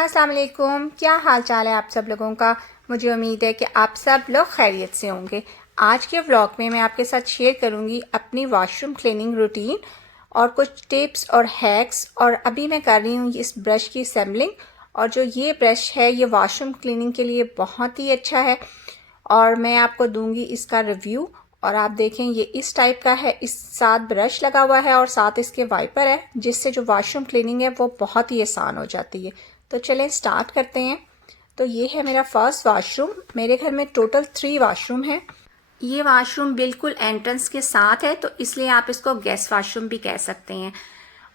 अस्सलाम वालेकुम, क्या हाल चाल है आप सब लोगों का। मुझे उम्मीद है कि आप सब लोग खैरियत से होंगे। आज के व्लॉग में मैं आपके साथ शेयर करूंगी अपनी वॉशरूम क्लीनिंग रूटीन और कुछ टिप्स और हैक्स। और अभी मैं कर रही हूँ इस ब्रश की असेंबलिंग। और जो ये ब्रश है ये वॉशरूम क्लीनिंग के लिए बहुत ही अच्छा है और मैं आपको दूंगी इसका रिव्यू। और आप देखें ये इस टाइप का है, इस साथ ब्रश लगा हुआ है और साथ इसके वाइपर है, जिससे जो वॉशरूम क्लीनिंग है वो बहुत ही आसान हो जाती है। तो चलें स्टार्ट करते हैं। तो ये है मेरा फर्स्ट वॉशरूम। मेरे घर में टोटल 3 वॉशरूम है। ये वॉशरूम बिल्कुल एंट्रेंस के साथ है, तो इसलिए आप इसको गेस्ट वॉशरूम भी कह सकते हैं।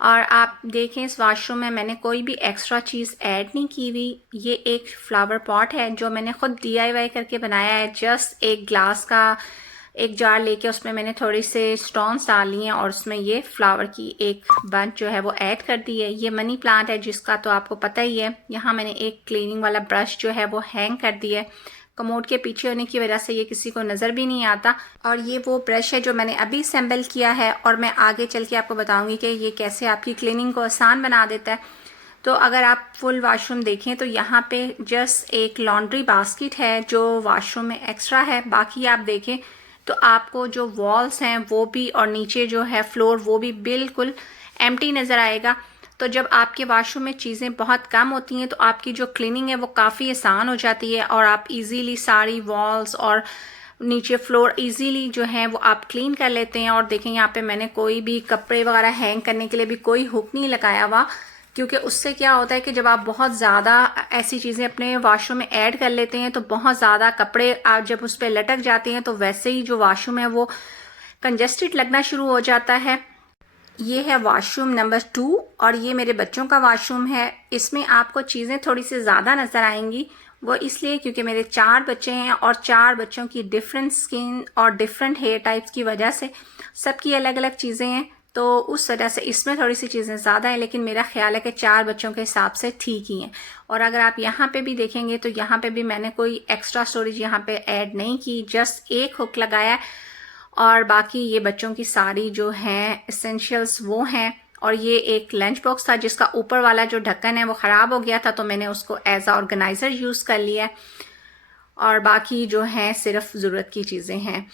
और आप देखें इस वॉशरूम में मैंने कोई भी एक्स्ट्रा चीज़ ऐड नहीं की हुई। ये एक फ्लावर पॉट है जो मैंने खुद DIY करके बनाया है। जस्ट एक ग्लास का एक जार लेके उसमें मैंने थोड़ी से स्टोन्स डाल लिए हैं और उसमें ये फ्लावर की एक बंच जो है वो ऐड कर दी है। ये मनी प्लांट है जिसका तो आपको पता ही है। यहाँ मैंने एक क्लीनिंग वाला ब्रश जो है वो हैंग कर दिया है। कमोड के पीछे होने की वजह से ये किसी को नज़र भी नहीं आता। और ये वो ब्रश है जो मैंने अभी असेंबल किया है और मैं आगे चल के आपको बताऊंगी कि ये कैसे आपकी क्लीनिंग को आसान बना देता है। तो अगर आप फुल वॉशरूम देखें तो यहाँ पे जस्ट एक लॉन्ड्री बास्केट है जो वॉशरूम में एक्स्ट्रा है। बाकी आप देखें तो आपको जो वॉल्स हैं वो भी और नीचे जो है फ्लोर वो भी बिल्कुल एम्प्टी नज़र आएगा। तो जब आपके वॉशरूम में चीज़ें बहुत कम होती हैं तो आपकी जो क्लीनिंग है वो काफ़ी आसान हो जाती है और आप इजीली सारी वॉल्स और नीचे फ्लोर इजीली जो है वो आप क्लीन कर लेते हैं। और देखें यहाँ पे मैंने कोई भी कपड़े वगैरह हैंग करने के लिए भी कोई हुक नहीं लगाया हुआ, क्योंकि उससे क्या होता है कि जब आप बहुत ज़्यादा ऐसी चीज़ें अपने वॉशरूम में ऐड कर लेते हैं तो बहुत ज़्यादा कपड़े आप जब उस पर लटक जाते हैं तो वैसे ही जो वॉशरूम है वो कंजेस्टेड लगना शुरू हो जाता है। ये है वॉशरूम नंबर 2 और ये मेरे बच्चों का वॉशरूम है। इसमें आपको चीज़ें थोड़ी सी ज़्यादा नज़र आएंगी, वो इसलिए क्योंकि मेरे 4 बच्चे हैं और 4 बच्चों की डिफरेंट स्किन और डिफरेंट हेयर टाइप्स की वजह से सबकी अलग अलग चीज़ें हैं, तो उस वजह से इसमें थोड़ी सी चीज़ें ज़्यादा हैं। लेकिन मेरा ख्याल है कि 4 बच्चों के हिसाब से ठीक ही हैं। और अगर आप यहाँ पे भी देखेंगे तो यहाँ पे भी मैंने कोई एक्स्ट्रा स्टोरेज यहाँ पे ऐड नहीं की, जस्ट एक हुक लगाया और बाकी ये बच्चों की सारी जो हैं एसेंशियल्स वो हैं। और ये एक लंच बॉक्स था जिसका ऊपर वाला जो ढक्कन है वो ख़राब हो गया था, तो मैंने उसको एज आ ऑर्गेनाइज़र यूज़ कर लिया। और बाकी जो है सिर्फ ज़रूरत की चीज़ें हैं।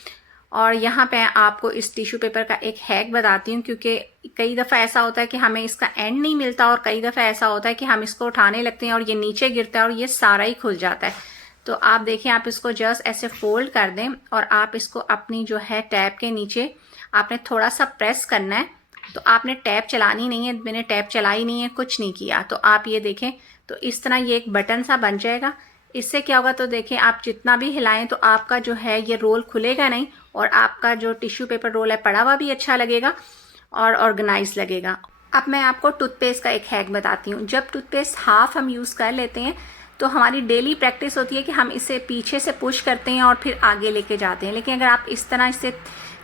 और यहाँ पे आपको इस टिश्यू पेपर का एक हैक बताती हूँ, क्योंकि कई दफ़ा ऐसा होता है कि हमें इसका एंड नहीं मिलता और कई दफ़ा ऐसा होता है कि हम इसको उठाने लगते हैं और ये नीचे गिरता है और ये सारा ही खुल जाता है। तो आप देखें, आप इसको जस्ट ऐसे फोल्ड कर दें और आप इसको अपनी जो है टैप के नीचे आपने थोड़ा सा प्रेस करना है। तो आपने टैप चलानी नहीं है, मैंने टैप चलाई नहीं है, कुछ नहीं किया। तो आप ये देखें तो इस तरह ये एक बटन सा बन जाएगा। इससे क्या होगा तो देखें आप जितना भी हिलाएं तो आपका जो है ये रोल खुलेगा नहीं और आपका जो टिश्यू पेपर रोल है पड़ा हुआ भी अच्छा लगेगा और ऑर्गेनाइज लगेगा। अब मैं आपको टूथपेस्ट का एक हैक बताती हूँ। जब टूथपेस्ट हाफ हम यूज़ कर लेते हैं तो हमारी डेली प्रैक्टिस होती है कि हम इसे पीछे से पुश करते हैं और फिर आगे लेके जाते हैं। लेकिन अगर आप इस तरह इसे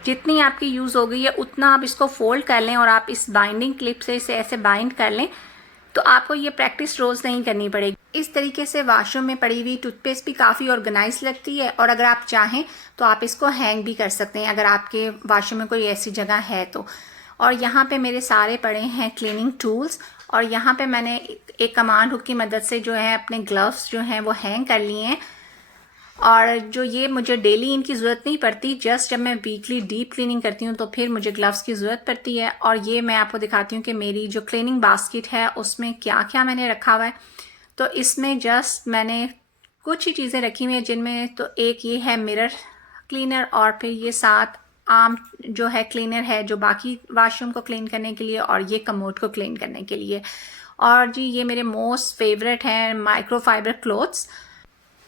जितनी आपकी यूज़ हो गई है उतना आप इसको फोल्ड कर लें और आप इस बाइंडिंग क्लिप से इसे ऐसे बाइंड कर लें तो आपको ये प्रैक्टिस रोज़ नहीं करनी पड़ेगी। इस तरीके से वॉशरूम में पड़ी हुई टूथपेस्ट भी काफ़ी ऑर्गेनाइज लगती है। और अगर आप चाहें तो आप इसको हैंग भी कर सकते हैं अगर आपके वॉशरूम में कोई ऐसी जगह है तो। और यहाँ पे मेरे सारे पड़े हैं क्लीनिंग टूल्स और यहाँ पे मैंने एक कमांड हुक की मदद से जो है अपने ग्लव्स जो हैं वो हैंग कर लिए हैं। और जो ये मुझे डेली इनकी ज़रूरत नहीं पड़ती, जस्ट जब मैं वीकली डीप क्लीनिंग करती हूँ तो फिर मुझे ग्लव्स की ज़रूरत पड़ती है। और ये मैं आपको दिखाती हूँ कि मेरी जो क्लीनिंग बास्केट है उसमें क्या क्या मैंने रखा हुआ है। तो इसमें जस्ट मैंने कुछ ही चीज़ें रखी हुई हैं, जिनमें तो एक ये है मिरर क्लीनर और फिर ये साथ आम जो है क्लीनर है जो बाकी वॉशरूम को क्लीन करने के लिए और ये कमोड को क्लीन करने के लिए। और जी ये मेरे मोस्ट फेवरेट हैं माइक्रोफाइबर क्लॉथ्स।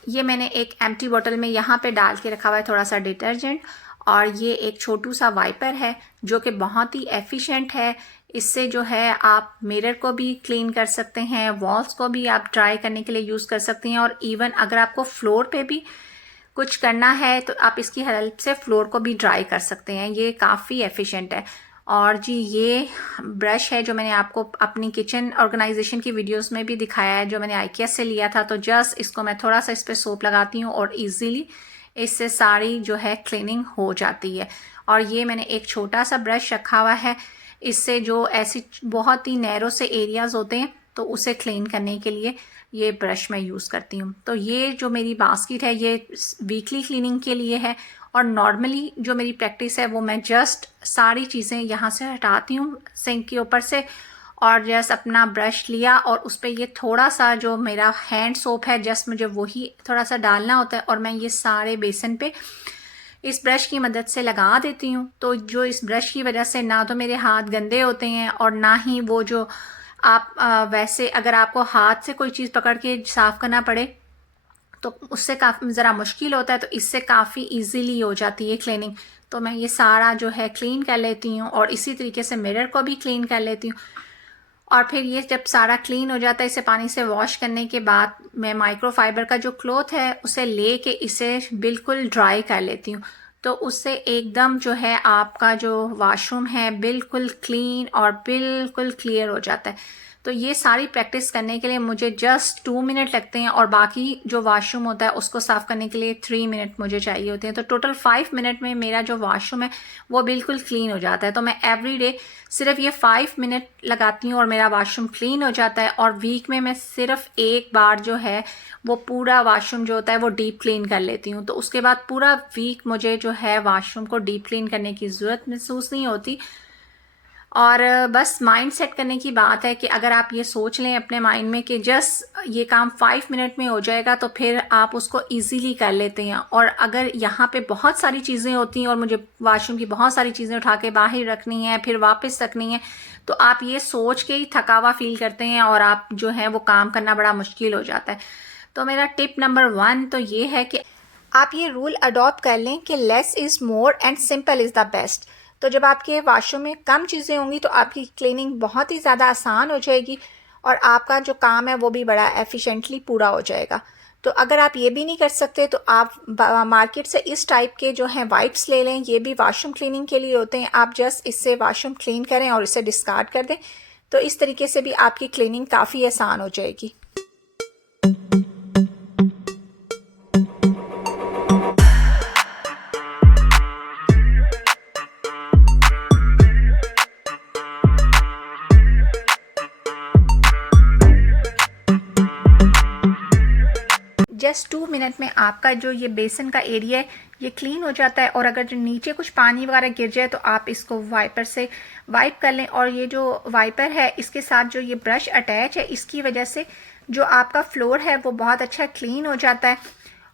ये मैंने एक एम्प्टी बोतल में यहाँ पे डाल के रखा हुआ है थोड़ा सा डिटर्जेंट। और ये एक छोटू सा वाइपर है जो कि बहुत ही एफिशिएंट है। इससे जो है आप मिरर को भी क्लीन कर सकते हैं, वॉल्स को भी आप ड्राई करने के लिए यूज़ कर सकते हैं और इवन अगर आपको फ्लोर पे भी कुछ करना है तो आप इसकी हेल्प से फ्लोर को भी ड्राई कर सकते हैं। ये काफ़ी एफिशिएंट है। और जी ये ब्रश है जो मैंने आपको अपनी किचन ऑर्गेनाइजेशन की वीडियोस में भी दिखाया है, जो मैंने IKEA से लिया था। तो जस्ट इसको मैं थोड़ा सा इस पर सोप लगाती हूँ और इजीली इससे सारी जो है क्लीनिंग हो जाती है। और ये मैंने एक छोटा सा ब्रश रखा हुआ है इससे जो ऐसी बहुत ही नैरो से एरियाज़ होते हैं तो उसे क्लीन करने के लिए ये ब्रश मैं यूज़ करती हूँ। तो ये जो मेरी बास्केट है ये वीकली क्लीनिंग के लिए है, और नॉर्मली जो मेरी प्रैक्टिस है वो मैं जस्ट सारी चीज़ें यहाँ से हटाती हूँ सिंक के ऊपर से, और जस्ट अपना ब्रश लिया और उस पर ये थोड़ा सा जो मेरा हैंड सोप है जस्ट मुझे वही थोड़ा सा डालना होता है, और मैं ये सारे बेसन पे इस ब्रश की मदद से लगा देती हूँ। तो जो इस ब्रश की वजह से ना तो मेरे हाथ गंदे होते हैं और ना ही वो जो आप वैसे अगर आपको हाथ से कोई चीज़ पकड़ के साफ़ करना पड़े तो उससे काफ़ी ज़रा मुश्किल होता है, तो इससे काफ़ी इजीली हो जाती है क्लीनिंग। तो मैं ये सारा जो है क्लीन कर लेती हूँ, और इसी तरीके से मिरर को भी क्लीन कर लेती हूँ। और फिर ये जब सारा क्लीन हो जाता है, इसे पानी से वॉश करने के बाद मैं माइक्रोफाइबर का जो क्लॉथ है उसे ले के इसे बिल्कुल ड्राई कर लेती हूँ। तो उससे एकदम जो है आपका जो वॉशरूम है बिल्कुल क्लीन और बिल्कुल क्लियर हो जाता है। तो ये सारी प्रैक्टिस करने के लिए मुझे जस्ट 2 मिनट लगते हैं, और बाकी जो वॉशरूम होता है उसको साफ़ करने के लिए 3 मिनट मुझे चाहिए होते हैं। तो टोटल 5 मिनट में मेरा जो वॉशरूम है वो बिल्कुल क्लीन हो जाता है। तो मैं एवरी डे सिर्फ ये 5 मिनट लगाती हूँ और मेरा वॉशरूम क्लीन हो जाता है। और वीक में मैं सिर्फ एक बार जो है वो पूरा वॉशरूम जो होता है वो डीप क्लीन कर लेती हूँ। तो उसके बाद पूरा वीक मुझे जो है वॉशरूम को डीप क्लीन करने की ज़रूरत महसूस नहीं होती। और बस माइंड सेट करने की बात है कि अगर आप ये सोच लें अपने माइंड में कि जस्ट ये काम 5 मिनट में हो जाएगा, तो फिर आप उसको इजीली कर लेते हैं। और अगर यहाँ पे बहुत सारी चीज़ें होती हैं और मुझे वॉशरूम की बहुत सारी चीज़ें उठा के बाहर रखनी है फिर वापस रखनी है, तो आप ये सोच के ही थकावा फील करते हैं और आप जो है वो काम करना बड़ा मुश्किल हो जाता है। तो मेरा टिप नंबर 1 तो ये है कि आप ये रूल अडॉप्ट कर लें कि less is more and simple is the best. तो जब आपके वॉशरूम में कम चीज़ें होंगी तो आपकी क्लीनिंग बहुत ही ज़्यादा आसान हो जाएगी, और आपका जो काम है वो भी बड़ा एफिशिएंटली पूरा हो जाएगा। तो अगर आप ये भी नहीं कर सकते तो आप मार्केट से इस टाइप के जो हैं वाइप्स ले लें, ये भी वॉशरूम क्लीनिंग के लिए होते हैं। आप जस्ट इससे वॉशरूम क्लीन करें और इसे डिस्कार्ड कर दें, तो इस तरीके से भी आपकी क्लीनिंग काफ़ी आसान हो जाएगी। जस्ट 2 मिनट में आपका जो ये बेसन का एरिया है ये क्लीन हो जाता है। और अगर जो नीचे कुछ पानी वगैरह गिर जाए तो आप इसको वाइपर से वाइप कर लें। और ये जो वाइपर है इसके साथ जो ये ब्रश अटैच है इसकी वजह से जो आपका फ्लोर है वो बहुत अच्छा क्लीन हो जाता है।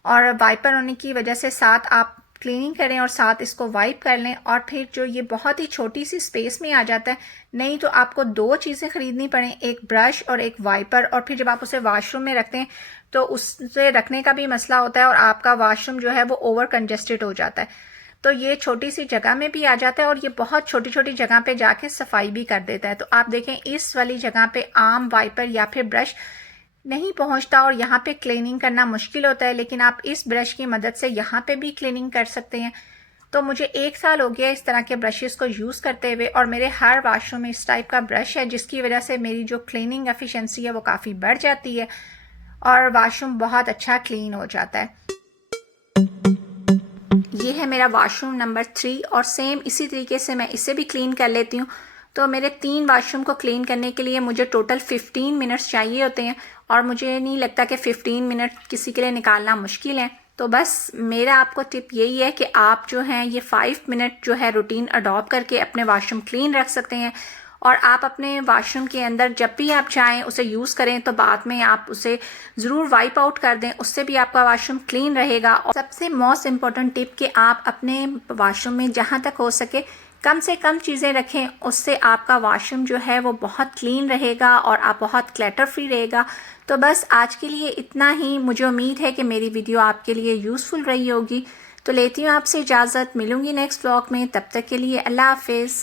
और वाइपर होने की वजह से साथ आप क्लीनिंग करें और साथ इसको वाइप कर लें, और फिर जो ये बहुत ही छोटी सी स्पेस में आ जाता है। नहीं तो आपको 2 चीज़ें ख़रीदनी पड़ें, एक ब्रश और एक वाइपर, और फिर जब आप उसे वॉशरूम में रखते हैं तो उससे रखने का भी मसला होता है और आपका वॉशरूम जो है वो ओवर कंजेस्टेड हो जाता है। तो ये छोटी सी जगह में भी आ जाता है और ये बहुत छोटी छोटी जगह पे जाके सफाई भी कर देता है। तो आप देखें इस वाली जगह पे आम वाइपर या फिर ब्रश नहीं पहुंचता और यहाँ पे क्लीनिंग करना मुश्किल होता है, लेकिन आप इस ब्रश की मदद से यहाँ पे भी क्लीनिंग कर सकते हैं। तो मुझे 1 साल हो गया इस तरह के ब्रशेस को यूज़ करते हुए, और मेरे हर वॉशरूम में इस टाइप का ब्रश है जिसकी वजह से मेरी जो क्लीनिंग एफिशिएंसी है वो काफ़ी बढ़ जाती है और वॉशरूम बहुत अच्छा क्लीन हो जाता है। ये है मेरा वॉशरूम नंबर 3, और सेम इसी तरीके से मैं इसे भी क्लीन कर लेती हूँ। तो मेरे 3 वॉशरूम को क्लीन करने के लिए मुझे टोटल 15 मिनट्स चाहिए होते हैं, और मुझे नहीं लगता कि 15 मिनट किसी के लिए निकालना मुश्किल है। तो बस मेरा आपको टिप यही है कि आप जो हैं ये 5 मिनट जो है रूटीन अडॉप्ट करके अपने वॉशरूम क्लीन रख सकते हैं, और आप अपने वॉशरूम के अंदर जब भी आप चाहें उसे यूज़ करें तो बाद में आप उसे ज़रूर वाइप आउट कर दें, उससे भी आपका वॉशरूम क्लीन रहेगा। और सबसे मोस्ट इम्पॉर्टेंट टिप कि आप अपने वॉशरूम में जहाँ तक हो सके कम से कम चीज़ें रखें, उससे आपका वॉशरूम जो है वो बहुत क्लीन रहेगा और आप बहुत क्लटर फ्री रहेगा। तो बस आज के लिए इतना ही। मुझे उम्मीद है कि मेरी वीडियो आपके लिए यूज़फुल रही होगी। तो लेती हूँ आपसे इजाज़त, मिलूँगी नेक्स्ट व्लॉग में। तब तक के लिए अल्लाह हाफिज़।